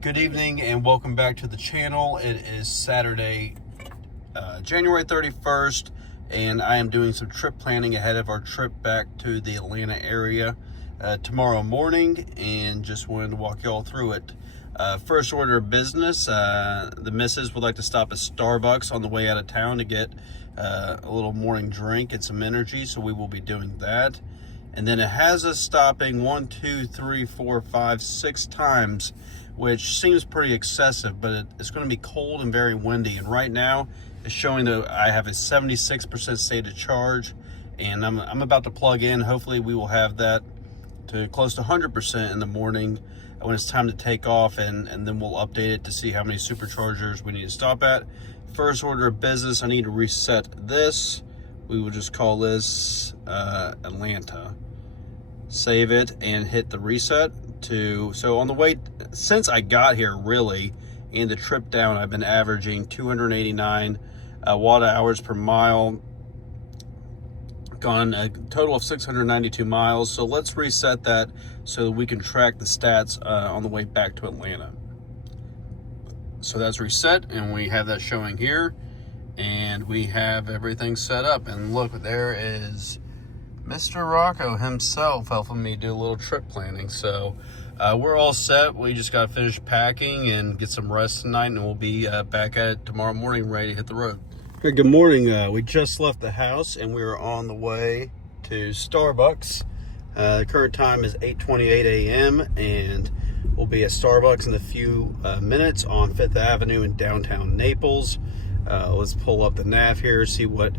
Good evening and welcome back to the channel. It is Saturday, January 31st, and I am doing some trip planning ahead of our trip back to the Atlanta area tomorrow morning, and just wanted to walk y'all through it. First order of business, the missus would like to stop at Starbucks on the way out of town to get a little morning drink and some energy, so we will be doing that. And then it has us stopping 6 times, which seems pretty excessive, but it's going to be cold and very windy. And right now it's showing that I have a 76% state of charge, and I'm about to plug in. Hopefully we will have that to close to 100% in the morning when it's time to take off, and then we'll update it to see how many superchargers we need to stop at. First order of business, I need to reset this. We will just call this Atlanta. Save it and hit the reset to, so on the way, since I got here really, and the trip down, I've been averaging 289 watt hours per mile, gone a total of 692 miles. So let's reset that so that we can track the stats on the way back to Atlanta. So that's reset, and we have that showing here, and we have everything set up. And look, there is Mr. Rocco himself helping me do a little trip planning. So we're all set. We just got to finish packing and get some rest tonight, and we'll be back at it tomorrow morning, ready to hit the road. Okay, good morning. We just left the house and we are on the way to Starbucks. The current time is 8:28 a.m. and we'll be at Starbucks in a few minutes on 5th Avenue in downtown Naples. Let's pull up the nav here, see what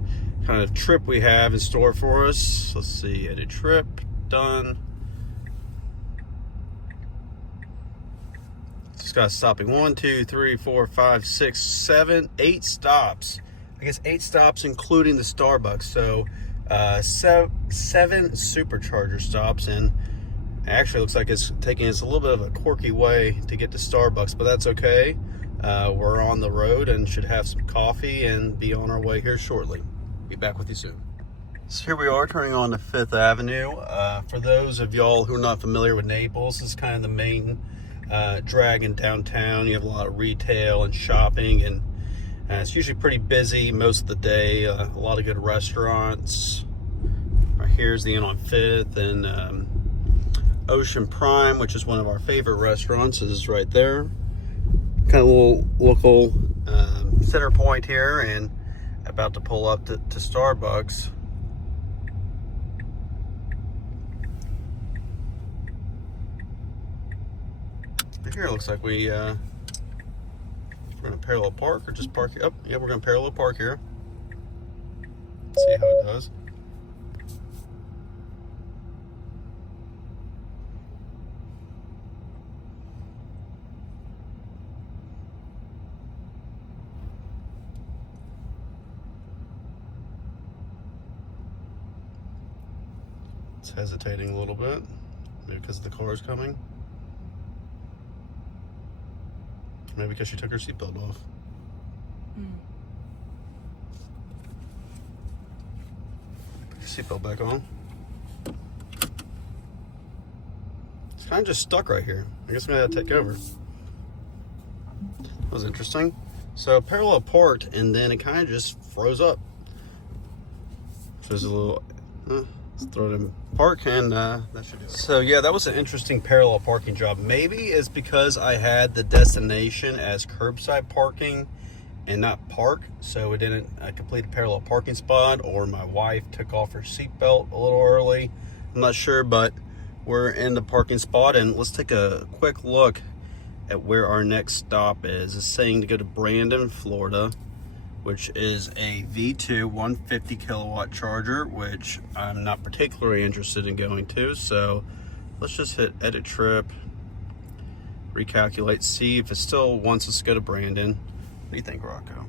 kind of trip we have in store for us. Let's see, edit trip, done. Just got stopping 8 stops. I guess 8 stops including the Starbucks. So 7 supercharger stops, and it actually looks like it's taking us a little bit of a quirky way to get to Starbucks, but that's okay. We're on the road and should have some coffee and be on our way here shortly. Be back with you soon. So here we are turning on to 5th Avenue. For those of y'all who are not familiar with Naples, this is kind of the main drag in downtown. You have a lot of retail and shopping, and it's usually pretty busy most of the day. A lot of good restaurants. Right here's the Inn on 5th, and Ocean Prime, which is one of our favorite restaurants, is right there. Kind of a little local center point here, and about to pull up to Starbucks. Here it looks like we're going to parallel park or just park. Oh, yeah, we're going to parallel park here. See how it does. It's hesitating a little bit, maybe because the car is coming. Maybe because she took her seatbelt off. Put your seatbelt back on. It's kind of just stuck right here. I guess I'm gonna have to take over. That was interesting. So parallel parked, and then it kind of just froze up. So there's a little, let's throw it in park, and that should do it. So yeah, that was an interesting parallel parking job. Maybe it's because I had the destination as curbside parking and not park, so it didn't complete a parallel parking spot, or my wife took off her seatbelt a little early. I'm not sure, but we're in the parking spot, and let's take a quick look at where our next stop is. It's saying to go to Brandon, Florida, which is a V2 150 kilowatt charger, which I'm not particularly interested in going to. So let's just hit edit trip, recalculate, see if it still wants us to go to Brandon. What do you think, Rocco?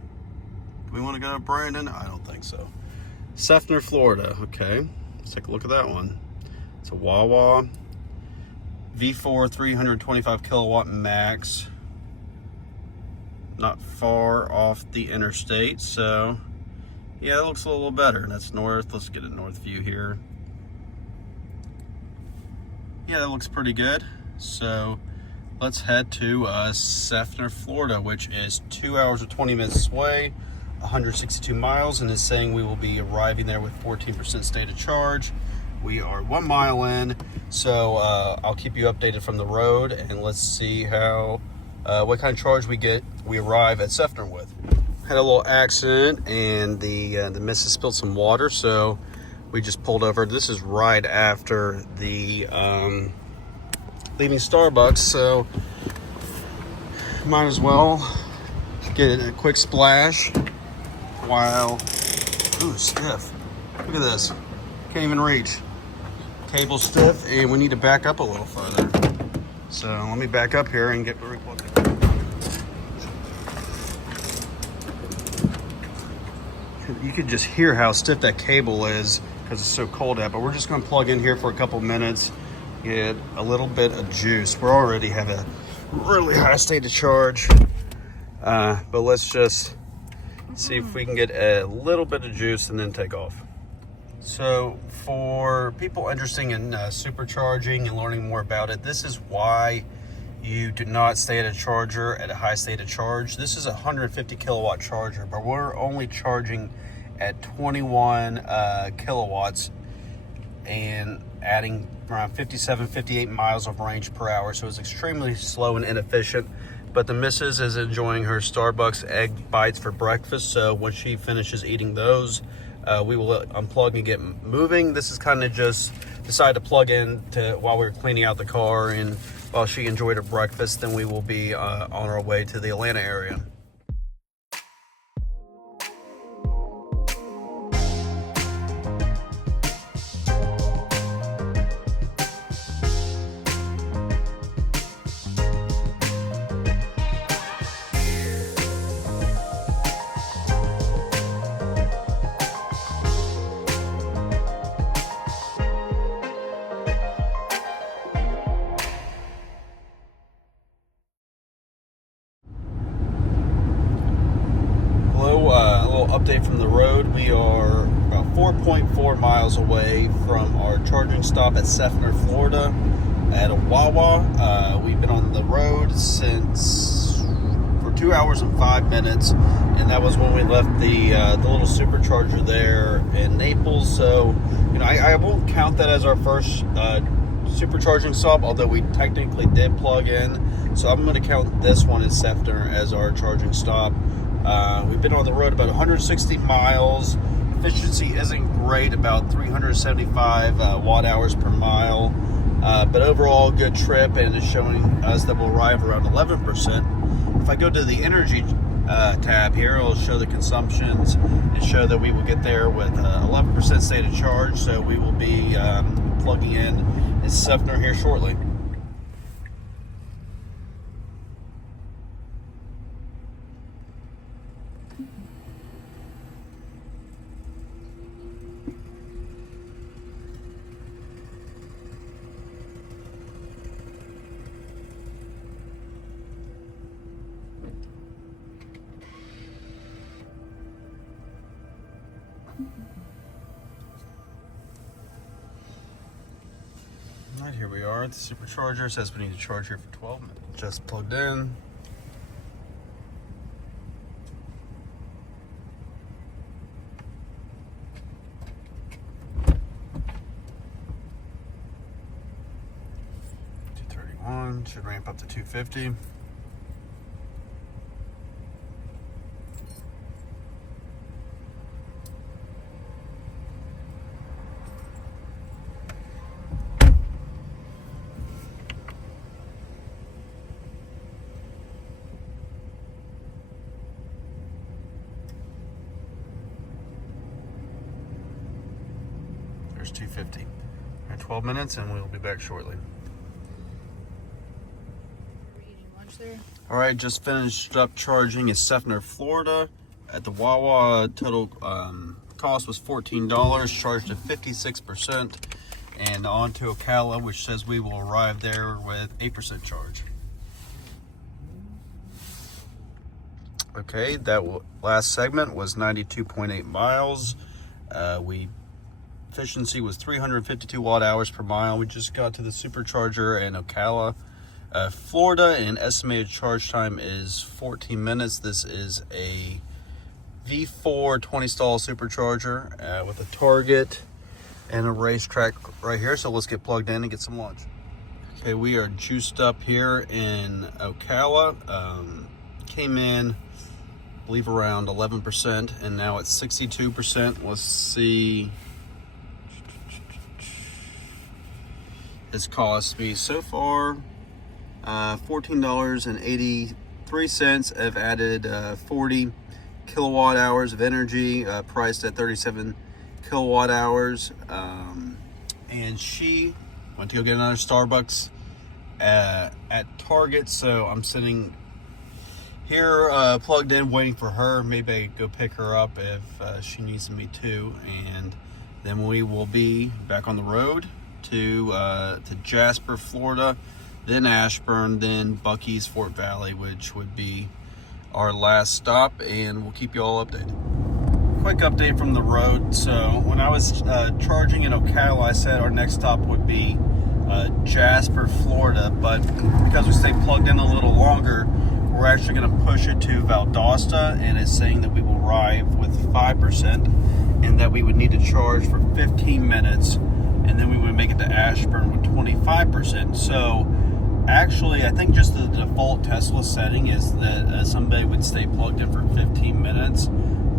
Do we want to go to Brandon? I don't think so. Seffner, Florida. Okay, let's take a look at that one. It's a Wawa V4 325 kilowatt max. Not far off the interstate, so yeah, it looks a little better. That's north. Let's get a north view here. Yeah, that looks pretty good. So let's head to Seffner, Florida, which is 2 hours and 20 minutes away, 162 miles, and is saying we will be arriving there with 14% state of charge. We are 1 mile in, so I'll keep you updated from the road, and let's see how what kind of charge we arrive at Seffner with. Had a little accident, and the missus spilled some water, so we just pulled over. This is right after the leaving Starbucks, so might as well get a quick splash while, ooh, stiff. Look at this, can't even reach. Cable stiff, and we need to back up a little further. So let me back up here and get replugged. You could just hear how stiff that cable is because it's so cold out, but we're just going to plug in here for a couple minutes, get a little bit of juice. We're already have a really high state of charge, but let's just see if we can get a little bit of juice and then take off. So for people interested in supercharging and learning more about it, this is why you do not stay at a charger at a high state of charge. This is a 150 kilowatt charger, but we're only charging at 21 kilowatts and adding around 58 miles of range per hour. So it's extremely slow and inefficient. But the missus is enjoying her Starbucks egg bites for breakfast. So when she finishes eating those, we will unplug and get moving. This is kind of just decided to plug in to while we were cleaning out the car, and while she enjoyed her breakfast, then we will be on our way to the Atlanta area. Update from the road. We are about 4.4 miles away from our charging stop at Seffner, Florida, at a Wawa. We've been on the road for 2 hours and 5 minutes, and that was when we left the little supercharger there in Naples. So, I won't count that as our first supercharging stop, although we technically did plug in. So I'm going to count this one in Seffner as our charging stop. We've been on the road about 160 miles. Efficiency isn't great, about 375 watt hours per mile. But overall, good trip, and it's showing us that we'll arrive around 11%. If I go to the energy tab here, it'll show the consumptions and show that we will get there with 11% state of charge. So we will be plugging in Seffner here shortly. Alright, here we are at the supercharger. It says we need to charge here for 12 minutes. Just plugged in. Should ramp up to 250. There's 250. In 12 minutes, and we'll be back shortly. There. All right, just finished up charging at Seffner, Florida at the Wawa. Total cost was $14, charged at 56%, and on to Ocala, which says we will arrive there with 8% charge. Okay, that last segment was 92.8 miles. Efficiency was 352 watt hours per mile. We just got to the supercharger in Ocala. Florida, and estimated charge time is 14 minutes. This is a V4 20 stall supercharger with a target and a racetrack right here. So let's get plugged in and get some lunch. Okay, we are juiced up here in Ocala. Came in, I believe, around 11%, and now it's 62%. Let's see. It's cost me so far $14.83. I've added 40 kilowatt hours of energy, priced at 37 kilowatt hours. And she went to go get another Starbucks at Target, so I'm sitting here plugged in waiting for her. Maybe I go pick her up if she needs me too, and then we will be back on the road to Jasper, Florida, then Ashburn, then Buc-ee's Fort Valley, which would be our last stop, and we'll keep you all updated. Quick update from the road. So when I was charging in Ocala, I said our next stop would be Jasper, Florida, but because we stayed plugged in a little longer, we're actually going to push it to Valdosta, and it's saying that we will arrive with 5% and that we would need to charge for 15 minutes, and then we would make it to Ashburn with 25%. So actually, I think just the default Tesla setting is that somebody would stay plugged in for 15 minutes.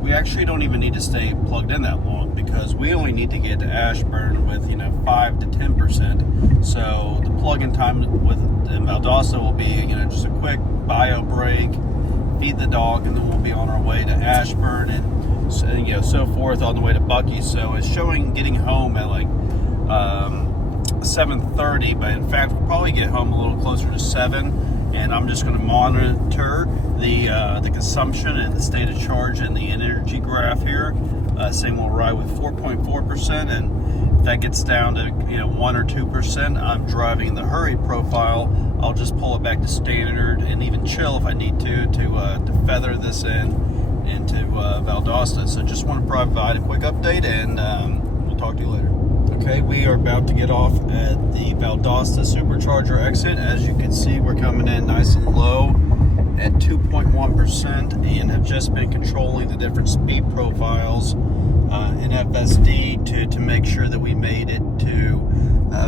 We actually don't even need to stay plugged in that long, because we only need to get to Ashburn with 5 to 10%. So the plug-in time in Valdosta will be just a quick bio break, feed the dog, and then we'll be on our way to Ashburn, and so forth on the way to Buc-ee. So it's showing getting home at like 7:30, but in fact we'll probably get home a little closer to 7. And I'm just going to monitor the consumption and the state of charge and the energy graph here, saying we'll ride with 4.4%, and if that gets down to 1 or 2%, I'm driving in the hurry profile. I'll just pull it back to standard and even chill if I need to feather this into Valdosta. So just want to provide a quick update, and we'll talk to you later. Okay, we are about to get off at the Valdosta Supercharger exit. As you can see, we're coming in nice and low at 2.1%, and have just been controlling the different speed profiles in FSD to make sure that we made it to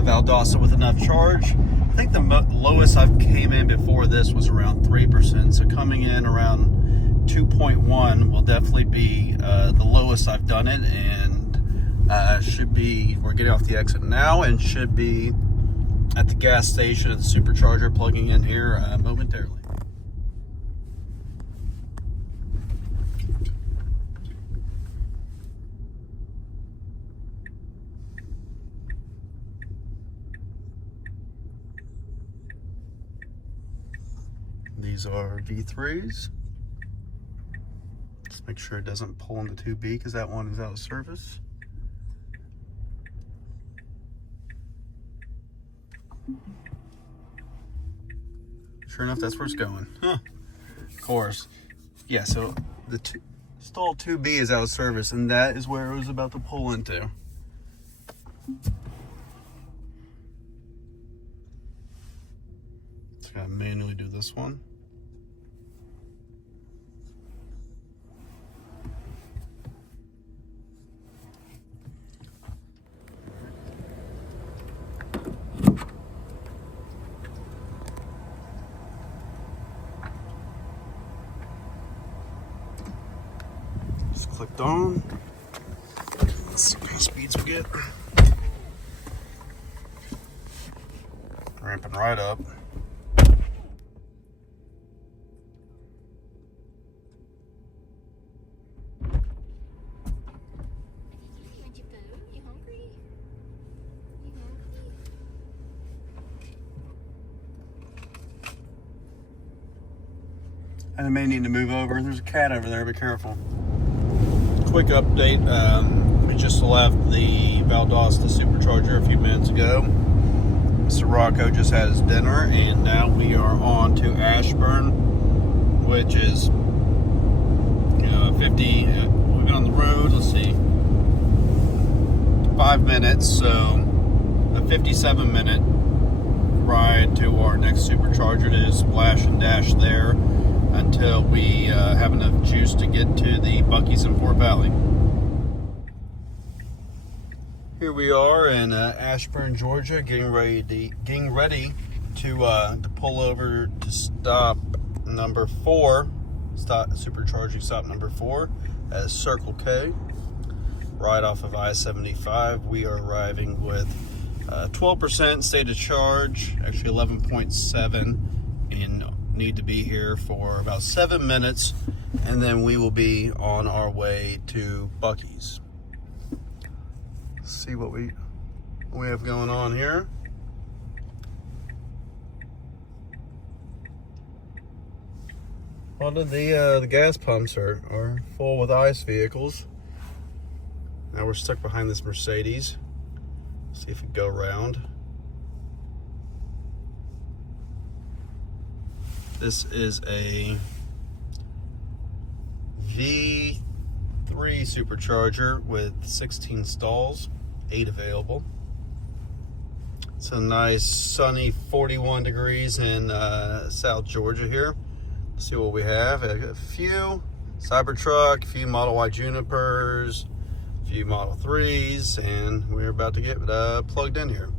Valdosta with enough charge. I think the lowest I've came in before this was around 3%, so coming in around 2.1 will definitely be the lowest I've done it, and we're getting off the exit now and should be at the gas station at the Supercharger, plugging in here momentarily. These are V3s. Let's make sure it doesn't pull into 2B, because that one is out of service. Sure enough, that's where it's going. Huh. Of course. Yeah, so the stall 2B is out of service, and that is where it was about to pull into. So I gotta manually do this one. Clicked on. Let's see what kind of speeds we get. Ramping right up. I may need to move over. There's a cat over there, be careful. Quick update, we just left the Valdosta Supercharger a few minutes ago. Mr. Rocco just had his dinner, and now we are on to Ashburn, which is 50, we've been on the road, let's see, 5 minutes, so a 57-minute ride to our next Supercharger to splash and dash there until we have enough juice to get to the Buc-ee's in Fort Valley. Here we are in Ashburn, Georgia, getting ready to pull over to stop number 4, supercharging stop number 4 at Circle K, right off of I-75. We are arriving with 12% state of charge, actually 11.7, and need to be here for about 7 minutes, and then we will be on our way to Buc-ee's. Let's see what we have going on here. Well, the gas pumps are full with ICE vehicles. Now we're stuck behind this Mercedes. See if we can go around. This is a V3 supercharger with 16 stalls, 8 available. It's a nice sunny 41 degrees in South Georgia here. Let's see what we have. A few Cybertruck, a few Model Y Junipers, a few Model 3s, and we're about to get plugged in here.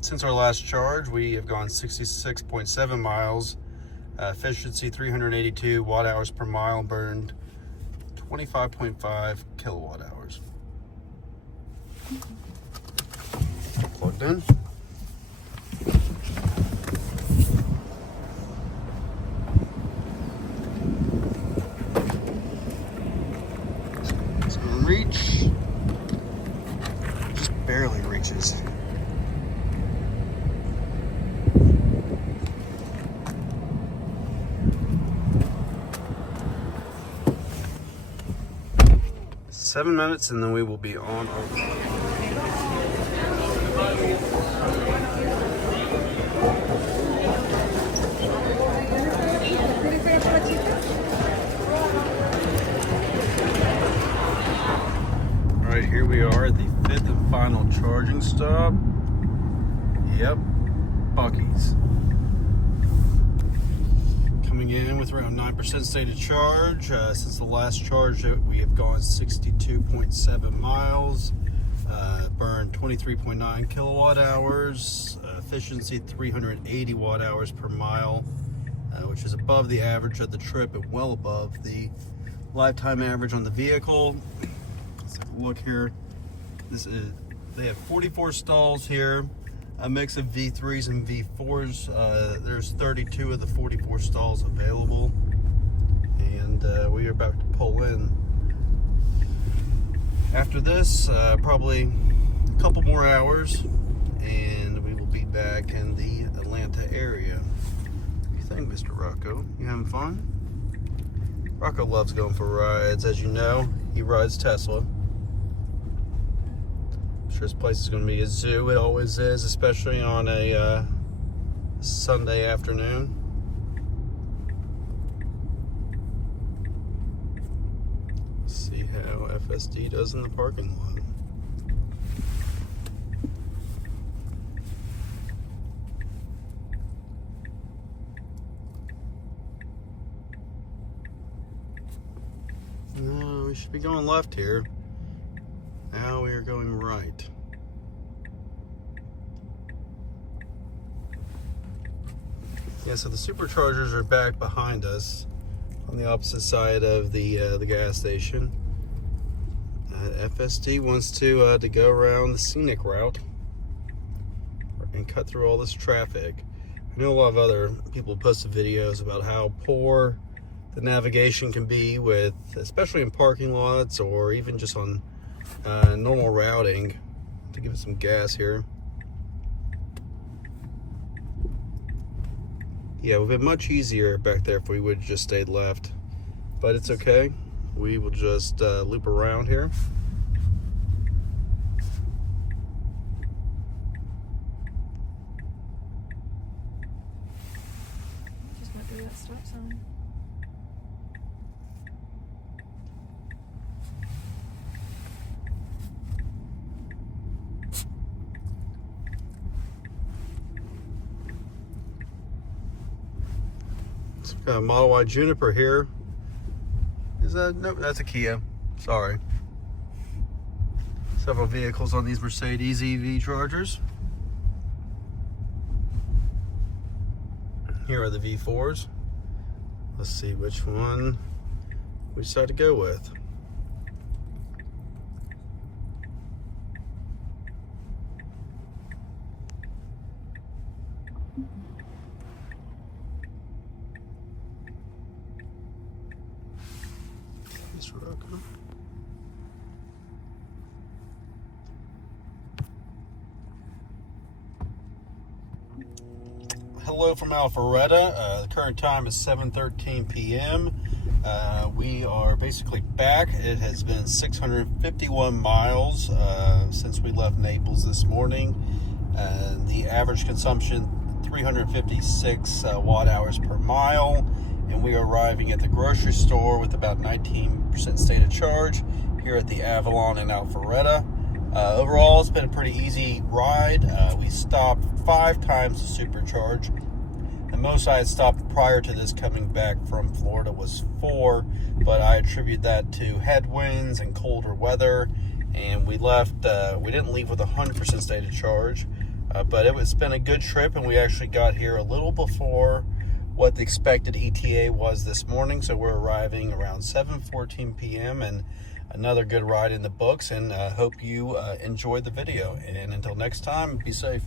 Since our last charge, we have gone 66.7 miles, efficiency 382 watt hours per mile, burned 25.5 kilowatt hours. Plugged in. It's gonna reach. Just barely reaches. Seven minutes, and then we will be on our way. All right, here we are at the 5th and final charging stop. Yep, Buc-ee's. Coming in with around 9% state of charge. Since the last charge, we have gone 62.7 miles, burned 23.9 kilowatt hours, efficiency 380 watt hours per mile, which is above the average of the trip and well above the lifetime average on the vehicle. Let's take a look here. They have 44 stalls here, a mix of V3s and V4s. There's 32 of the 44 stalls available, and we are about to pull in. After this, probably a couple more hours, and we will be back in the Atlanta area. What do you think, Mr. Rocco? You having fun? Rocco loves going for rides. As you know, he rides Tesla. I'm sure this place is going to be a zoo. It always is, especially on a Sunday afternoon. Let's see how FSD does in the parking lot. No, we should be going left here. Now we are going right. Yeah, so the superchargers are back behind us on the opposite side of the gas station. FSD wants to go around the scenic route and cut through all this traffic. I know a lot of other people posted videos about how poor the navigation can be with, especially in parking lots or even just on normal routing. To give it some gas here. Yeah, it would have been much easier back there if we would have just stayed left, but it's okay. We will just loop around here. Just went through that stop sign. Got a Model Y Juniper here. Is that, nope, that's a Kia. Sorry. Several vehicles on these Mercedes EV chargers. Here are the V4s. Let's see which one we decide to go with. Hello from Alpharetta. The current time is 7:13 p.m. We are basically back. It has been 651 miles since we left Naples this morning. The average consumption 356 watt hours per mile, and we are arriving at the grocery store with about 19% state of charge here at the Avalon in Alpharetta. Overall, it's been a pretty easy ride. We stopped 5 times to supercharge. The most I had stopped prior to this coming back from Florida was 4, but I attribute that to headwinds and colder weather. And we left, we didn't leave with 100% state of charge, but it's been a good trip, and we actually got here a little before what the expected ETA was this morning. So we're arriving around 7:14 p.m. and another good ride in the books, and hope you enjoyed the video. And until next time, be safe.